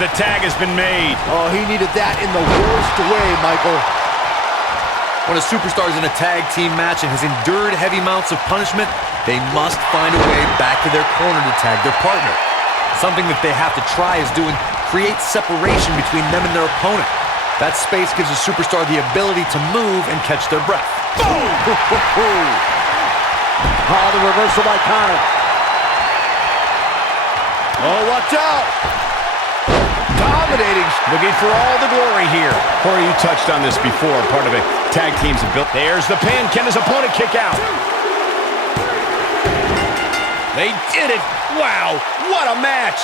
the tag has been made. Oh, he needed that in the worst way, Michael. When a superstar is in a tag team match and has endured heavy amounts of punishment, they must find a way back to their corner to tag their partner. Something that they have to try is doing create separation between them and their opponent. That space gives a superstar the ability to move and catch their breath. Boom! Oh, the reversal by Connor. Oh, watch out! Dominating. Looking for all the glory here. Corey, you touched on this before, part of a tag team's ability. There's the pin. Can his opponent kick out? They did it. Wow, what a match.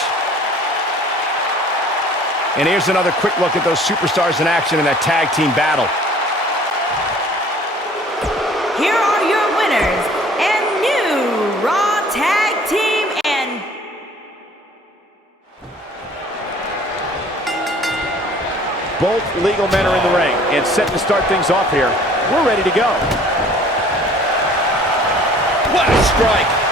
And here's another quick look at those superstars in action in that tag team battle. Here are your winners and new Raw Tag Team and... Both legal men are in the ring and set to start things off here. We're ready to go. What a strike.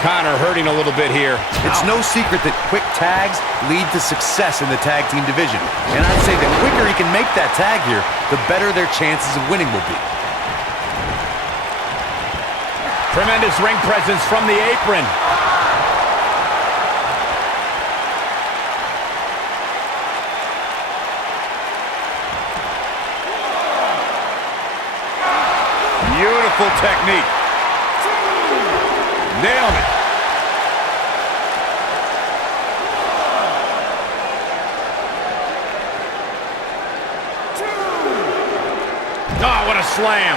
Connor hurting a little bit here. It's no secret that quick tags lead to success in the tag team division. And I'd say the quicker he can make that tag here, the better their chances of winning will be. Tremendous ring presence from the apron. Beautiful technique. Nailed it. Oh, what a slam.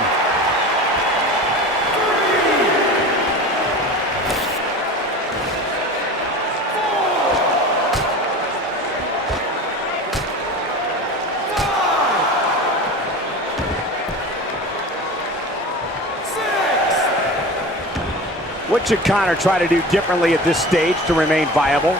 What should Connor try to do differently at this stage to remain viable?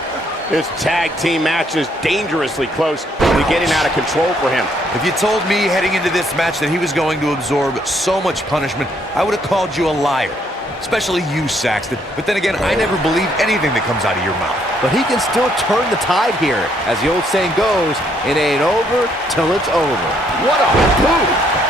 This tag team match is dangerously close to getting out of control for him. If you told me heading into this match that he was going to absorb so much punishment, I would have called you a liar. Especially you, Saxton. But then again, I never believe anything that comes out of your mouth. But he can still turn the tide here. As the old saying goes, it ain't over till it's over. What a move!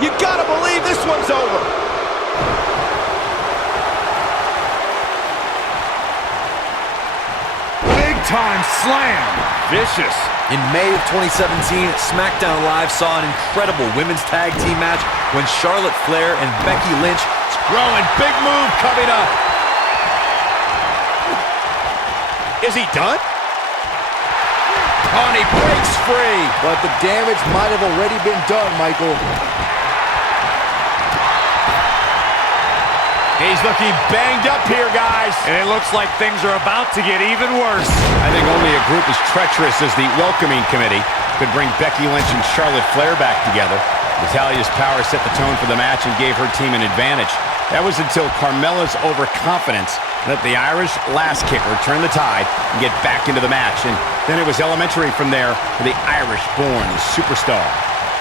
You gotta believe this one's over. Big time slam. Vicious. In May of 2017, SmackDown Live saw an incredible women's tag team match when Charlotte Flair and Becky Lynch... Throwing big move coming up. Is he done? Oh, and he breaks free. But the damage might have already been done, Michael. He's looking banged up here, guys. And it looks like things are about to get even worse. I think only a group as treacherous as the Welcoming Committee could bring Becky Lynch and Charlotte Flair back together. Natalya's power set the tone for the match and gave her team an advantage. That was until Carmella's overconfidence let the Irish last kicker turn the tide and get back into the match. And then it was elementary from there for the Irish-born superstar.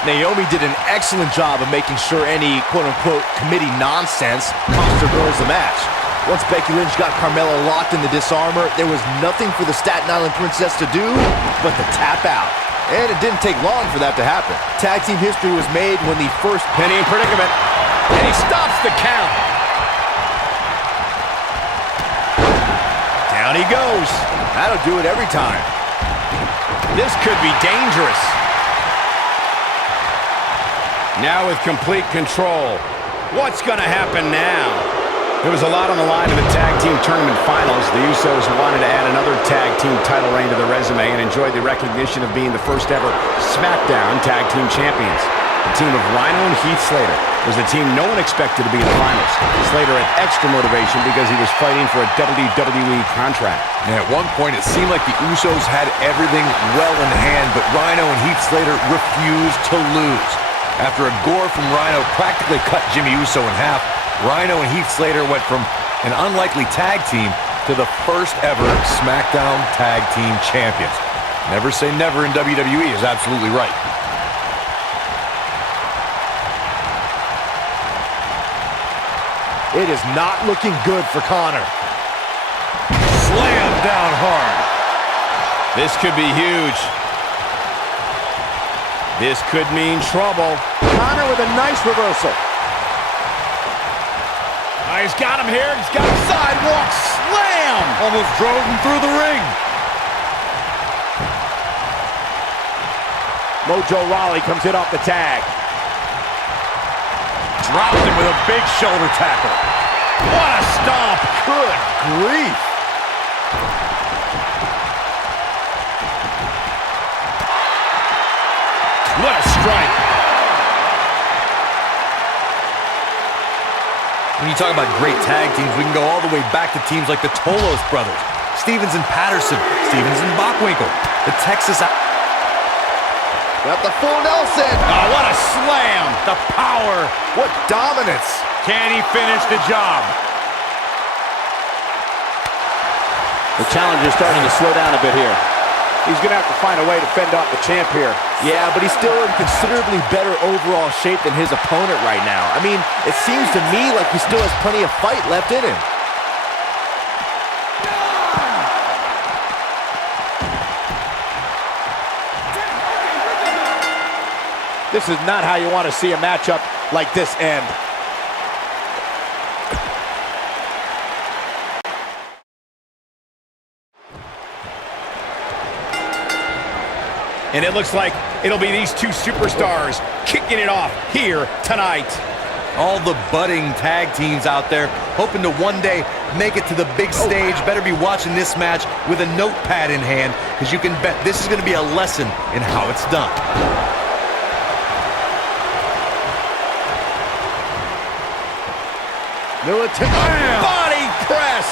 Naomi did an excellent job of making sure any quote-unquote committee nonsense cost her girls the match. Once Becky Lynch got Carmella locked in the disarmor, there was nothing for the Staten Island Princess to do but to tap out. And it didn't take long for that to happen. Tag team history was made when the first Penny in predicament. And he stops the count. Down he goes. That'll do it every time. This could be dangerous. Now with complete control. What's going to happen now? There was a lot on the line in the tag team tournament finals. The Usos wanted to add another tag team title reign to their resume and enjoyed the recognition of being the first ever SmackDown tag team champions. The team of Rhino and Heath Slater was the team no one expected to be in the finals. Slater had extra motivation because he was fighting for a WWE contract. And at one point, it seemed like the Usos had everything well in hand, but Rhino and Heath Slater refused to lose. After a gore from Rhino practically cut Jimmy Uso in half, Rhino and Heath Slater went from an unlikely tag team to the first ever SmackDown Tag Team Champions. Never say never in WWE is absolutely right. It is not looking good for Connor. Slammed down hard. This could be huge. This could mean trouble. Connor with a nice reversal. He's got him here. He's got him sidewalk slam. Almost drove him through the ring. Mojo Rawley comes in off the tag. Dropped him with a big shoulder tackle. What a stomp. Good grief. What a strike. When you talk about great tag teams, we can go all the way back to teams like the Tolos brothers, Stevens and Patterson, Stevens and Bockwinkel, the Texas... Got the full Nelson. Oh, what a slam. The power. What dominance. Can he finish the job? The challenger's starting to slow down a bit here. He's going to have to find a way to fend off the champ here. Yeah, but he's still in considerably better overall shape than his opponent right now. I mean, it seems to me like he still has plenty of fight left in him. This is not how you want to see a matchup like this end. And it looks like it'll be these two superstars kicking it off here tonight. All the budding tag teams out there hoping to one day make it to the big stage. Better be watching this match with a notepad in hand, because you can bet this is going to be a lesson in how it's done. Body press.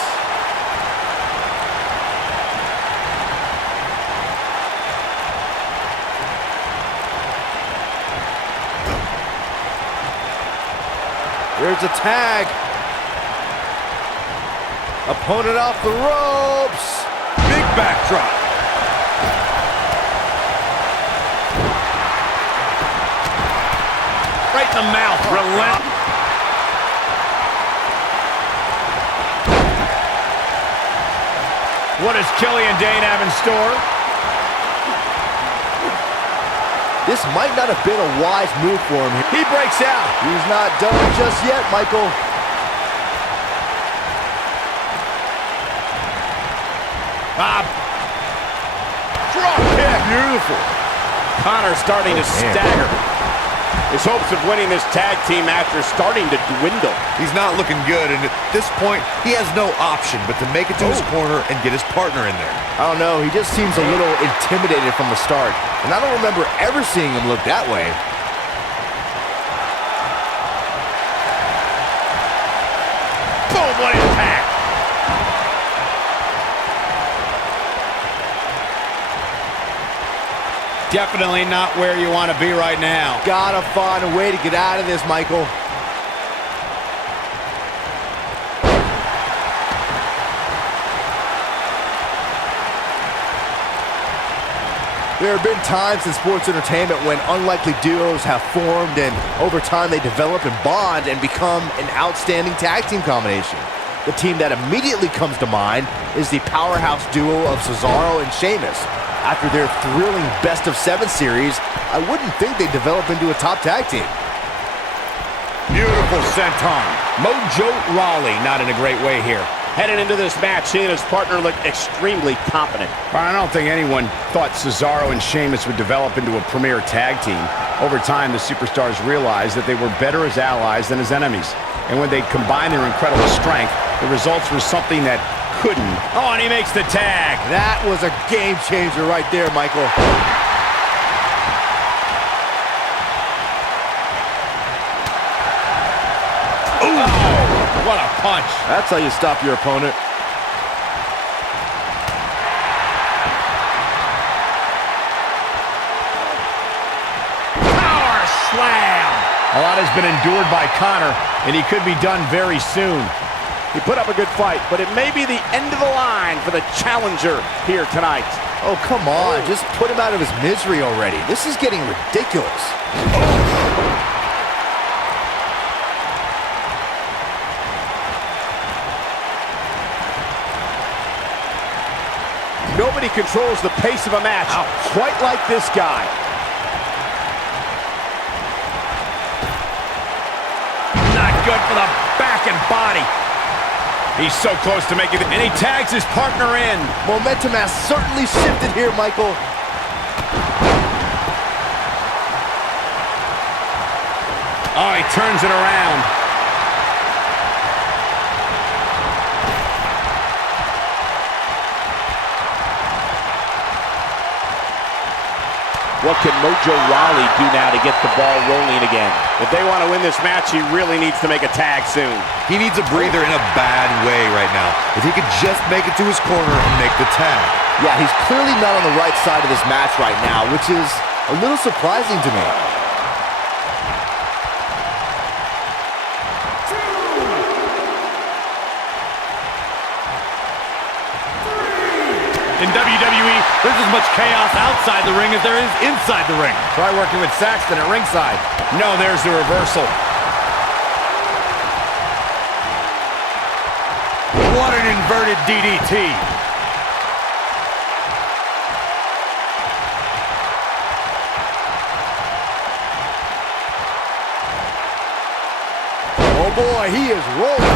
Here's a tag. Opponent off the ropes. Big backdrop. Right in the mouth. Relentless. What does Killian Dane have in store? This might not have been a wise move for him. He breaks out. He's not done just yet, Michael. Drop kick. Beautiful. Connor starting to stagger. His hopes of winning this tag team match are starting to dwindle. He's not looking good, and at this point, he has no option but to make it to his corner and get his partner in there. I don't know. He just seems a little intimidated from the start. And I don't remember ever seeing him look that way. Boom, what impact. Definitely not where you want to be right now. Gotta find a way to get out of this, Michael. There have been times in sports entertainment when unlikely duos have formed, and over time they develop and bond and become an outstanding tag team combination. The team that immediately comes to mind is the powerhouse duo of Cesaro and Sheamus. After their thrilling best-of-7 series, I wouldn't think they'd develop into a top tag team. Beautiful senton. Mojo Rawley not in a great way here. Heading into this match, he and his partner look extremely confident. I don't think anyone thought Cesaro and Sheamus would develop into a premier tag team. Over time, the superstars realized that they were better as allies than as enemies. And when they combined their incredible strength, the results were something that couldn't. Oh, and he makes the tag. That was a game changer right there, Michael. What a punch. That's how you stop your opponent. Power slam. A lot has been endured by Connor, and he could be done very soon. He put up a good fight, but it may be the end of the line for the challenger here tonight. Oh, come on. Just put him out of his misery already. This is getting ridiculous. Nobody controls the pace of a match quite like this guy. Not good for the back and body. He's so close to making it, and he tags his partner in. Momentum has certainly shifted here, Michael. Oh, he turns it around. What can Mojo Rawley do now to get the ball rolling again? If they want to win this match, he really needs to make a tag soon. He needs a breather in a bad way right now. If he could just make it to his corner and make the tag. Yeah, he's clearly not on the right side of this match right now, which is a little surprising to me. In WWE, there's as much chaos outside the ring as there is inside the ring. Try working with Saxton at ringside. No, there's the reversal. What an inverted DDT. Oh boy, he is rolling.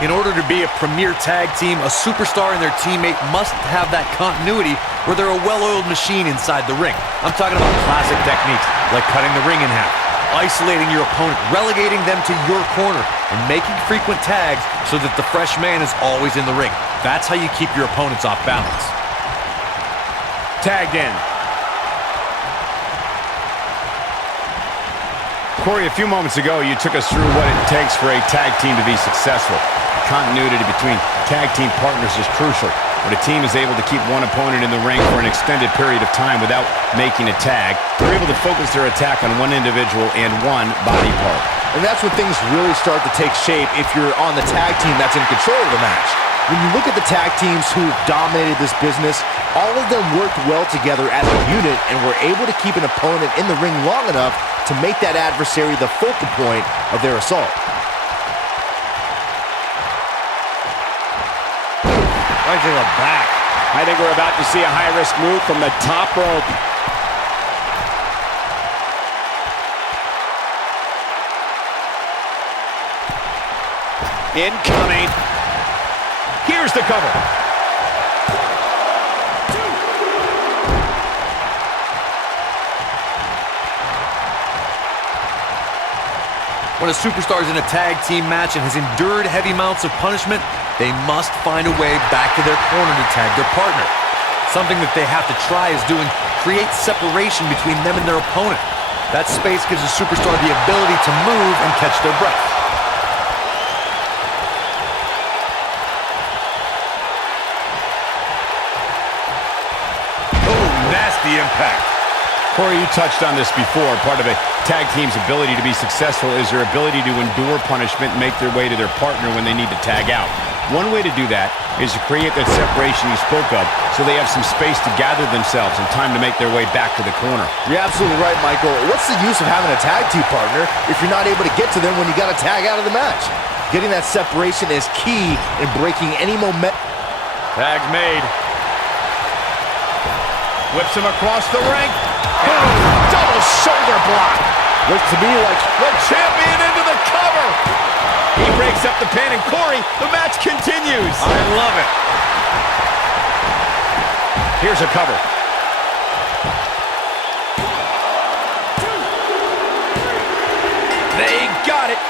In order to be a premier tag team, a superstar and their teammate must have that continuity where they're a well-oiled machine inside the ring. I'm talking about classic techniques like cutting the ring in half, isolating your opponent, relegating them to your corner, and making frequent tags so that the fresh man is always in the ring. That's how you keep your opponents off balance. Tagged in. Corey, a few moments ago, you took us through what it takes for a tag team to be successful. Continuity between tag team partners is crucial. When a team is able to keep one opponent in the ring for an extended period of time without making a tag, they're able to focus their attack on one individual and one body part. And that's when things really start to take shape if you're on the tag team that's in control of the match. When you look at the tag teams who've dominated this business, all of them worked well together as a unit and were able to keep an opponent in the ring long enough to make that adversary the focal point of their assault. Right to the back. I think we're about to see a high-risk move from the top rope. Incoming. Here's the cover. When a superstar is in a tag team match and has endured heavy amounts of punishment, they must find a way back to their corner to tag their partner. Something that they have to try is doing create separation between them and their opponent. That space gives a superstar the ability to move and catch their breath. Oh, nasty impact. Corey, you touched on this before. Part of a tag team's ability to be successful is their ability to endure punishment and make their way to their partner when they need to tag out. One way to do that is to create that separation you spoke of so they have some space to gather themselves and time to make their way back to the corner. You're absolutely right, Michael. What's the use of having a tag team partner if you're not able to get to them when you got to tag out of the match? Getting that separation is key in breaking any momentum. Tag's made. Whips him across the ring. Boom! Double shoulder block. Looks to me like The champion into the cover. He breaks up the pin, and Corey, the match continues. I love it. Here's a cover. They got it.